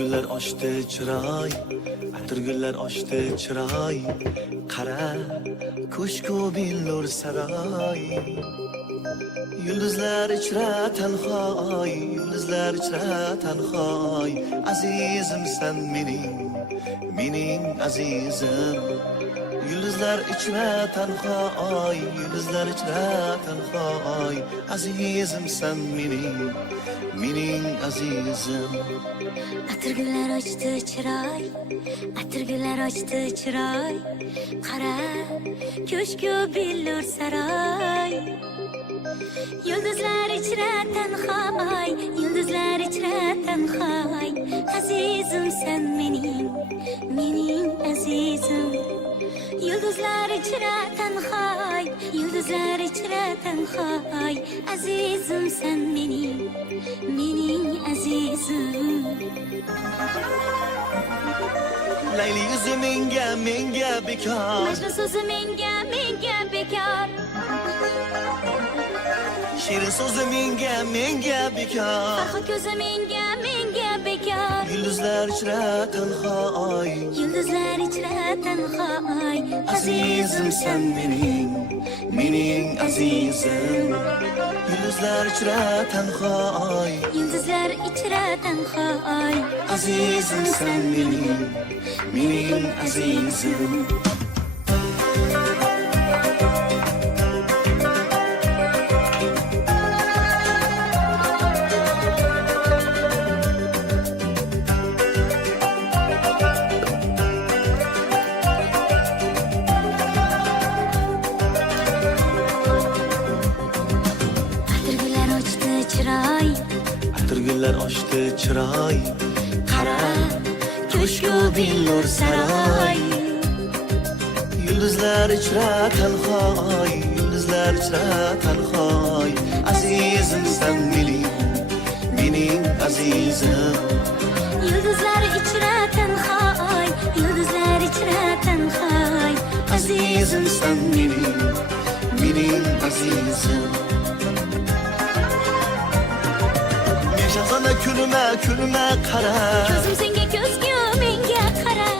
Atirgullar ochdi chiroy, atirgullar ochdi chiroy, qara ko'shku billur saroy. Yulduzlar ichra tanhoy, yulduzlar ichra tanhoy, azizimsan mening azizim. Yulduzlar ichra tanhoy, yulduzlar ichra tanhoy, azizimsan mening azizim. Atirgullar ochdi chiroy, atirgullar ochdi chiroy, qara ko'shku billur saroy. Yulduzlar ichra tanhoy, yulduzlar ichra tanhoy, azizimsan mening azizim. Yulduzlar ichra tanhoy, yulduzlar ichra tanhoy, azizimsan mening azizim. Layli yuzi menga bekor, Majnun so'zi menga bekor. shirin so'zi menga bekor. Farhod ko'zi menga bekor. Yulduzlar ichra tanhoy, Yulduzlar ichra tanhoy, azizimsan mening azizim. Yulduzlar ichra tanhoy, yulduzlar ichra tanhoy, azizimsan mening azizim. Atirgullar ochdi chiroy, qara ko'shku billur saroy. Yulduzlar ichra tanhoy, yulduzlar ichra tanhoy, azizimsan mening azizim. yulduzlar ichra tanhoy, yulduzlar ichra tanhoy, Azizimsan mening azizim. Meshazona kulma qara, ko'zim senga ko'zgu menga qara.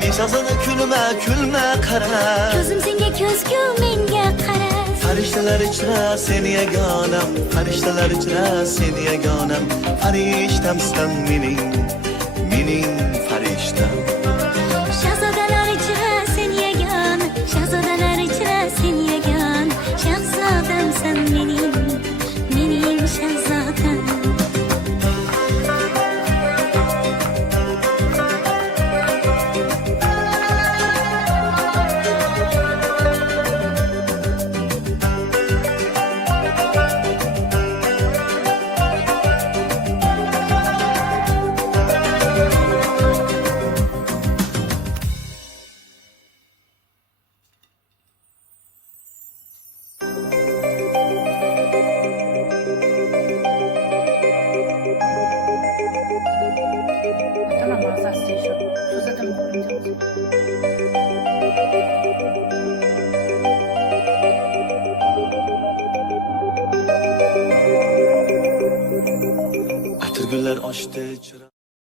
Meshazona kulma qara. Ko'zim senga ko'zgu menga qara. Farishtalar ichra seni yagonam, farishtalar ichra seni yagonam, farishtamsan mening farishtam. Shahzodalar ichra sen yagona, shahzodalar ichra sen yagona, shahzodamsan mening shahzodam.頭回させて一緒。そうするともうこれじゃん。Atirgullar ochdi chiroy.